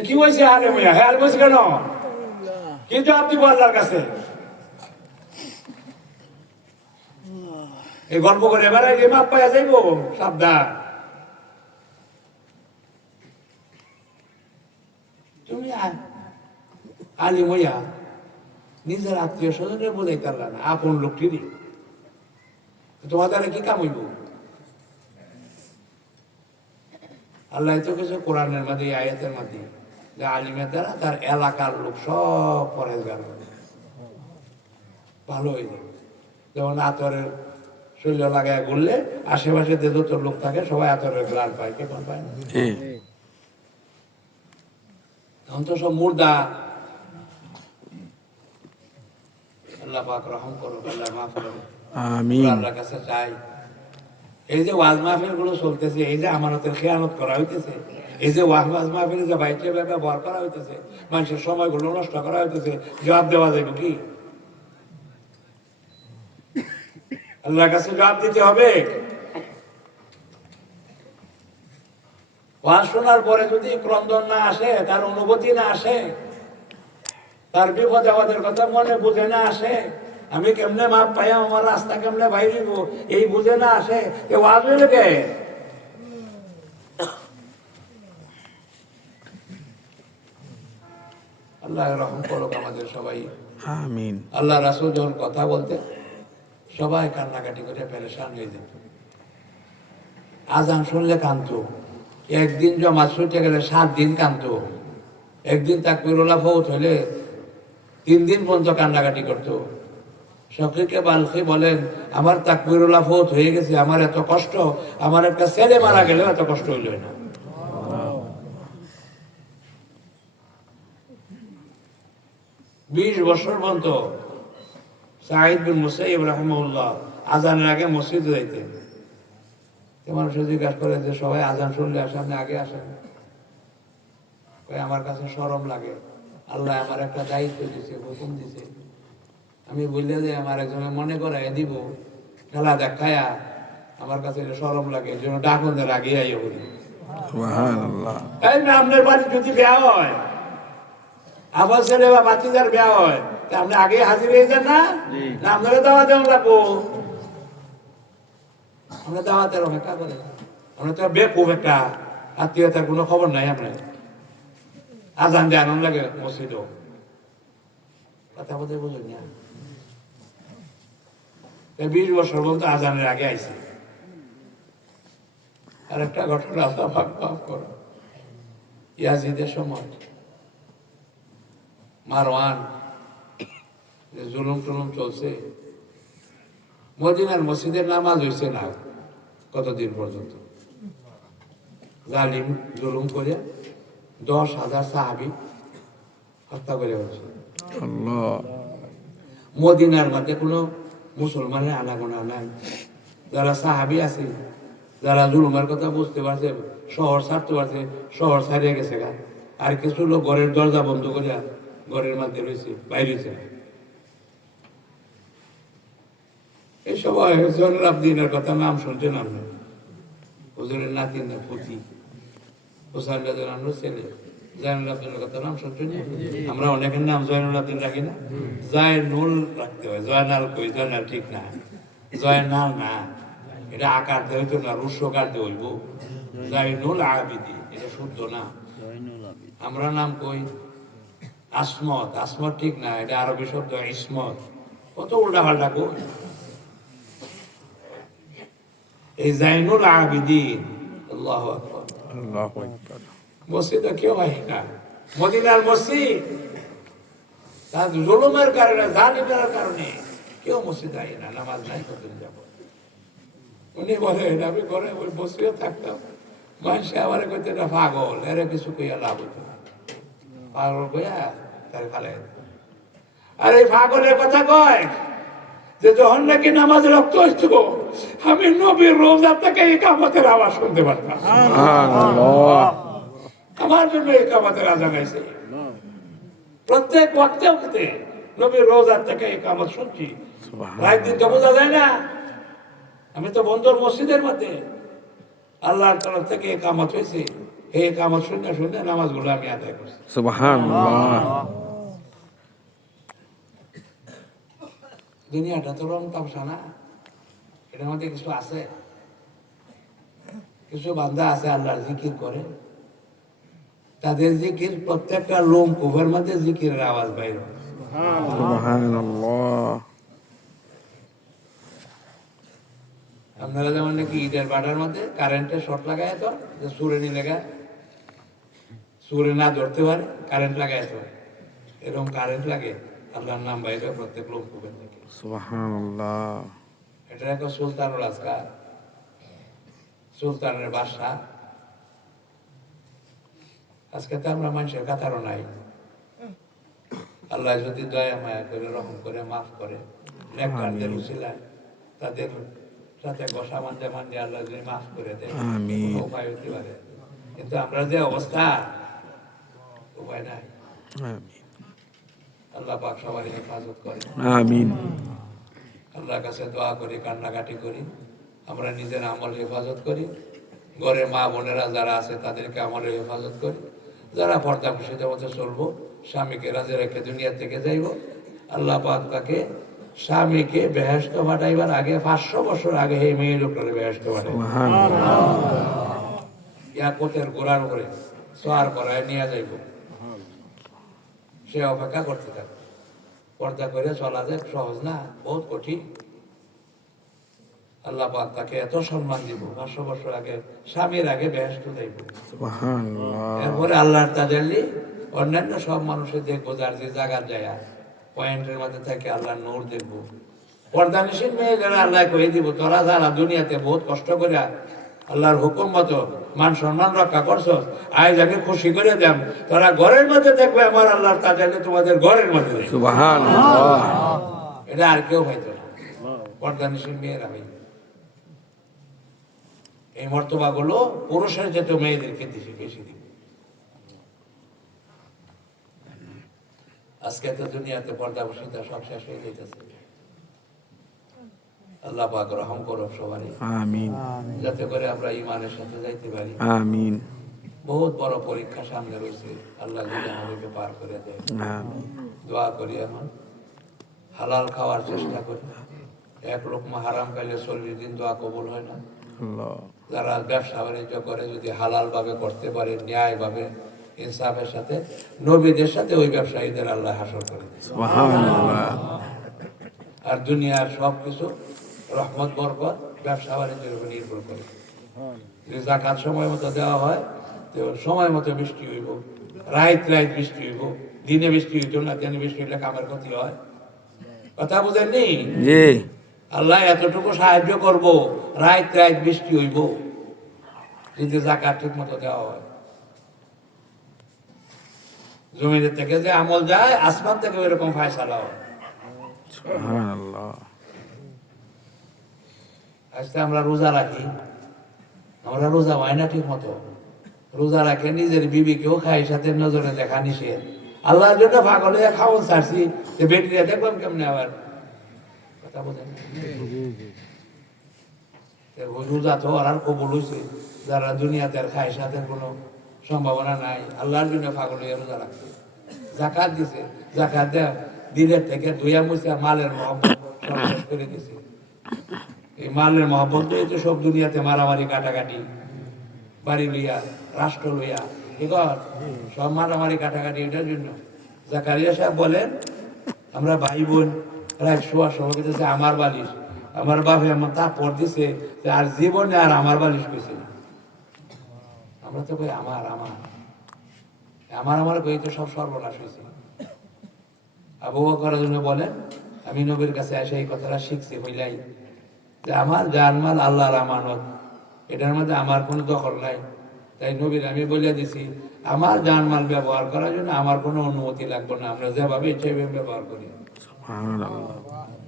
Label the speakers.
Speaker 1: কি হয়েছে আরে মিয়া? হ্যাঁ বলছে কেন? কি জবাব দিব আল্লাহর কাছে? এই গল্প করে এবারে যে মাপ পাইয়া যাইব, সাবধান। তুমি আ- আলিম নিজের আত্মীয় স্বজনের বোঝাই পারলা না, আপন লোকটি তোমার দ্বারা কি কাম হইব? আল্লাহ তো কিছু কোরআনের মাধ্যমে এই আয়াতের মধ্যে যে আলিমের দ্বারা তার এলাকার লোক সব পরেজগার। ভালো হয়ে যাবে যেমন আতরের শৈল লাগায় ঘুরলে আশেপাশে যে যত লোক থাকে সবাই আতরের গ্রান পায় কে পায় না তখন তো সব মুর্দা আল্লাহ পাক রহম করো আল্লাহ মাফ করো
Speaker 2: আমিন
Speaker 1: আল্লাহর কাছে চাই এই যে ওয়াজ মাহফিলগুলো চলতেছে, এই যে আমানতের খেয়ানত করা হইতেছে, এই যে ওয়াজ মাহফিল যে বাইকে ব্যবহার করা হইতেছে, মানুষের সময়গুলো নষ্ট করা হইতেছে, জবাব দেওয়া যাইব কি? আল্লাহর কাছে জবাব দিতে হবে। ওয়াজ শোনার পরে যদি ক্রন্দন না আসে, তার অনুভূতি না আসে, তার বিপদ আমাদের কথা মনে বুঝে না আসে আমি কেমনে মাপ পাই আমার রাস্তা কেমনে ভাই দিব এই বুঝে না আসে এ ওয়াজ হইলে কে? আল্লাহ রহম করুক আমাদের সবাই।
Speaker 2: আমিন।
Speaker 1: আল্লাহ রাসুল যখন কথা বলতে সবাই কান্নাকাটি করে পেরেশান হয়ে যেত। আজান শুনলে কান্ত একদিন জমা ছুটে গেলে সাত দিন কান্ত একদিন তাকবিরুল্লাহ ফৌত হলে তিন দিন পর্যন্ত কান্নাকাটি করতো। শকিকে বালখি বলেন, আমার তাকবিরুল্লাহ ফৌত হয়ে গেছে, আমার এত কষ্ট, আমার একটা ছেলে মারা গেলেও এত কষ্ট হইল না। বিশ বছর পর্যন্ত সাহিদ বিন মুসাইব রহমউল্লাহ আজানের আগে মসজিদে যাইতেন। মানুষে জিজ্ঞাসা করে যে, সবাই আজান শুনলে সামনে আগে আসেন? আমার কাছে সরম লাগে। আল্লাহ আমার একটা দায়িত্ব দিছে, হুকুম দিছে। আমি বললে যে আমার একজনে মনে করাই দিব খেলা দেখায়া আমার কাছে সরম লাগে এই জন্য ডাকুনদের আগে আইয়া বলি
Speaker 2: সুবহানাল্লাহ।
Speaker 1: এই না আপনার বাড়ি যদি বিয়া হয় আবার ছেলে বা বাচ্চাদের বিয়া হয় তা আপনি আগে হাজির হয়ে যান না? আপনারা দাওয়া দেওয়া লাগবো। আমরা দাওয়াতের অপেক্ষা করে। আমরা তো বেকুব একটা আত্মীয়তার কোনো খবর নাই আপনার। আজান দিয়ে আনন্দ লাগে মসজিদও। কথা বলতে বুঝুন না। বিশ বছর বলতে আজানের আগে আইছে। আর একটা ঘটনা আল্লাহ ভাগ মাফ করো ইয়াজিদের সময় মারওয়ান যে জুলুম টুলুম চলছে মদিনার মসজিদের নামাজ হয়েছে না কতদিন পর্যন্ত? জালিম জুলুম করে দশ হাজার সাহাবি হত্যা করে হয়েছে মদিনার মধ্যে কোনো মুসলমানের আনাগোনা নাই। যারা সাহাবি আছে, যারা জুলুমের কথা বুঝতে পারছে, শহর ছাড়তে পারছে, শহর ছাড়িয়ে গেছে গা। আর কিছু লোক ঘরের দরজা বন্ধ করে ঘরের মধ্যে রয়েছে, বাইরে রয়েছে এই সময় আবদিনের কথা নাম শুনছেন আপনি? হুজুরের নাতিন না পুঁথি আমরা ছেলে। জয়নুল আবদিনের কথা নাম শুনছেন আমরা অনেকের নাম জয়নুল আবদিন রাখি না। জয়নুল রাখতে হয়। জয়নাল কই? জয়নাল ঠিক না। জয়নাল না। এটা আকার দিয়ে হইতো না রুস্যকার দিয়ে হইব। জয়নুল আবিদি। এটা শুদ্ধ না। আমরা নাম কই? আসমত। আসমত ঠিক না। এটা আরবি শব্দ ইসমত। কত উল্টা পাল্টা কই? এই জাইনুল আবিদিন। আল্লাহ আকবার।
Speaker 2: আল্লাহু আকবার।
Speaker 1: মসজিদে কেউ হয় না। মদিনার মসজিদ। তার জুলুমের কারণে কারণে কেউ মসজিদ না, নামাজ নাই কতদিন উনি বলে আমি ঘরে ওই থাকতাম। কইতে, এটা পাগল, এর কিছু কইয়া লাভ পাগল কইয়া খালে আর এই পাগলের কথা কয় যে, যখন নাকি নামাজ রক্ত হইতো, আমি নবীর রোজা থেকে এই কামতের আওয়াজ শুনতে পারতাম। আমার জন্য এই কামতের আজান আছে প্রত্যেক ওয়াক্তে ওয়াক্তে নবীর রোজার থেকে এই কামত শুনছি। রাত দিন তো বোঝা যায় না। আমি তো বন্দর মসজিদের মধ্যে আল্লাহর তরফ থেকে এই কামত হয়েছে। এই কামত শুনে শুনে নামাজগুলো আমি আদায় করছি। দুনিয়াটা তো রং তামসা না। এটার মধ্যে কিছু আছে। কিছু বান্ধা আছে আল্লাহর জিকির করে। তাদের জিকির প্রত্যেকটা লোম কুভের মধ্যে জিকিরের আওয়াজ বাইর আপনারা যেমন নাকি ঈদের বাটার মধ্যে কারেন্টের শর্ট লাগায় তো যে সুরে নি লেগা সুরে না ধরতে পারে কারেন্ট লাগায় তো এরকম কারেন্ট লাগে আল্লাহর নাম বাইরে প্রত্যেক লোক কুভের থেকে এটা একটা সুলতানুল আজকার। সুলতানের বাসা আজকে তো আমরা মানুষের কাতারও নাই। আল্লাহ যদি দয়া মায়া করে রহম করে মাফ করে নেককারদের উসিলায় তাদের সাথে বসা মানতে মানতে আল্লাহ যদি মাফ করে দেয়। উপায় হতে পারে। কিন্তু আমরা যে অবস্থা উপায় নাই। আল্লাহ পাক সবারই হেফাজত করে।
Speaker 2: আমিন।
Speaker 1: আল্লাহর কাছে দোয়া করি কান্নাকাটি করি। আমরা নিজের আমল হেফাজত করি। ঘরে মা বোনেরা যারা আছে তাদেরকে আমলের হেফাজত করি। যারা পর্দা খুশিতে মতো চলবো স্বামীকে রাজে রেখে দুনিয়া থেকে যাইব আল্লাহ পাক তাকে স্বামীকে বেহেস্ত পাঠাইবার আগে পাঁচশো বছর আগে এই মেয়ে লোকটা বেহেস্ত পাঠাই ইয়াকুতের গোড়ার উপরে সোয়ার করায় নিয়ে যাইব। সে অপেক্ষা করতে থাকে। পর্দা করে চলা যায় সহজ না বহুত কঠিন। আল্লাহ পাক তাকে এত সম্মান দিব পাঁচশো বছর আগে স্বামীর আগে ব্যস্ত দেব এরপরে আল্লাহর তাজাল্লি অন্যান্য সব মানুষের দেখব যার যে জায়গা যায় পয়েন্টের মধ্যে থেকে আল্লাহর নূর দেখব। পর্দানিসীন মেয়েদের আল্লাহ কয়ে দিব তোরা যারা দুনিয়াতে বহুত কষ্ট করে আল্লাহর হুকুম মতো মান সম্মান রক্ষা করছ আয় যাকে খুশি করে দেন তোরা ঘরের মধ্যে দেখবে আমার আল্লাহর তাজাল্লি তোমাদের ঘরের মধ্যে। এটা আর কেউ হয়তো না। পর্দানিসীন মেয়েরা হইবে এই মর্তবা গুলো পুরুষের যেত মেয়েদেরকে দিছে বেশি দিবে আজকে তো দুনিয়াতে পর্দা বসিতা সব শেষ হয়ে যেতেছে আল্লাহ পাক রহম করো সবারই।
Speaker 2: আমিন।
Speaker 1: যাতে করে আমরা ইমানের সাথে যাইতে পারি।
Speaker 2: আমিন।
Speaker 1: বহুত বড় পরীক্ষা সামনে রয়েছে। আল্লাহ যদি আমাদেরকে পার করে দেয়।
Speaker 2: আমিন।
Speaker 1: দোয়া করি এখন। হালাল খাওয়ার চেষ্টা করি। এক লোকমা হারাম খাইলে চল্লিশ দিন দোয়া কবুল হয় না।
Speaker 2: আল্লাহ।
Speaker 1: যারা ব্যবসা বাণিজ্য করে যদি হালাল ভাবে করতে পারে ন্যায় ভাবে ইনসাফের সাথে নবীদের সাথে ওই ব্যবসায়ীদের আল্লাহ হাসর করে আর দুনিয়ার সব কিছু রহমত বরকত ব্যবসা বাণিজ্যের উপর নির্ভর করে। যদি জাকাত সময় মতো দেওয়া হয় তো সময় মতো বৃষ্টি হইব রাইত রাইত বৃষ্টি হইব দিনে বৃষ্টি হইত না দিনে বৃষ্টি হইলে কামের ক্ষতি হয়। কথা বুঝেননি? আল্লাহ এতটুকু সাহায্য করব রাইত রাইত বৃষ্টি হইব। যদি জাকাত ঠিক মতো দেওয়া হয়। জমিনের থেকে যে আমল যায় আসমান থেকে এরকম ফায়সালা হয়। আজকে আমরা রোজা রাখি। আমরা রোজা হয় না ঠিক মতো রোজা রাখে নিজের বিবিকেও খাই সাথে নজরে দেখা নিষেধ। আল্লাহর জন্য পাগল হয়ে খাওয়ান ছাড়ছি যে বেটিরা দেখলাম কেমনে আবার কথা বোঝেন রোজা তো আর কবুল হয়েছে যারা দুনিয়াতে আর খায় সাথে কোনো সম্ভাবনা নাই। আল্লাহর জন্য পাগল হয়ে রোজা রাখছে জাকাত দিছে জাকাত দেয় দিনের থেকে দুইয়া মুছে মালের মহব্বত সব করে দিছে। এই মালের মহব্বত দিয়ে তো সব দুনিয়াতে মারামারি কাটাকাটি বাড়ি লইয়া রাষ্ট্র লইয়া এগর সব মারামারি কাটাকাটি এটার জন্য। জাকারিয়া সাহেব বলেন আমরা ভাই বোন রাত শোয়ার সময় কইতেছে আমার বালিশ। আমার বাপে আমার তা পর দিছে যে আর জীবনে আর আমার বালিশ কইছে না। আমরা তো কই আমার আমার। আমার আমার কই তো সব সর্বনাশ হয়েছে আবু বকরের জন্য বলেন, আমি নবীর কাছে এসে এই কথাটা শিখছি হইলাই যে আমার জানমাল আল্লাহর আমানত, এটার মধ্যে আমার কোনো দখল নাই। তাই নবীর আমি বলে দিছি, আমার জানমাল ব্যবহার করার জন্য আমার কোনো অনুমতি লাগবে না, আমরা যেভাবে ইচ্ছে ব্যবহার করি।
Speaker 2: 晚，